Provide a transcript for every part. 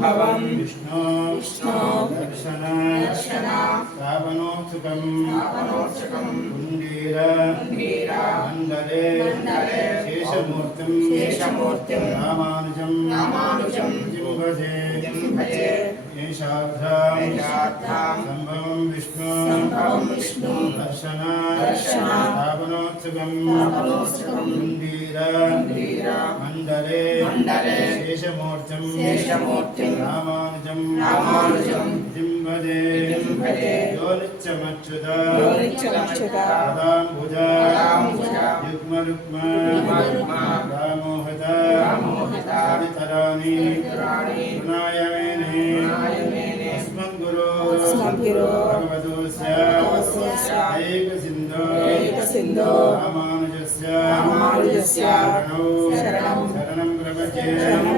संभवं विष्णु दर्शन श्रावणोत्सुकं कुंडीर मंडले शेषमूर्तिं रामानुजं जिम्भजे येषाभ्यां संभवं विष्णु दर्शन श्रावणोत्सुकं कुंडीर मंडले शेषमूर्तिं रामानुजं जिम्भजे योनिच्चमच्युता पदाम्बुजा युग्मरुक्म रामोहता सवितराणि गुणायमेने अस्मद्गुरो भगवतोऽस्य ऐकसिन्धो रामानुजस्य शरणं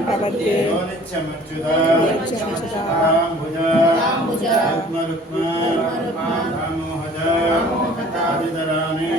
प्रपद्ये योनिच्चमच्युता पदाम्बुजा युग्मरुक्म रामोहता सवितराणि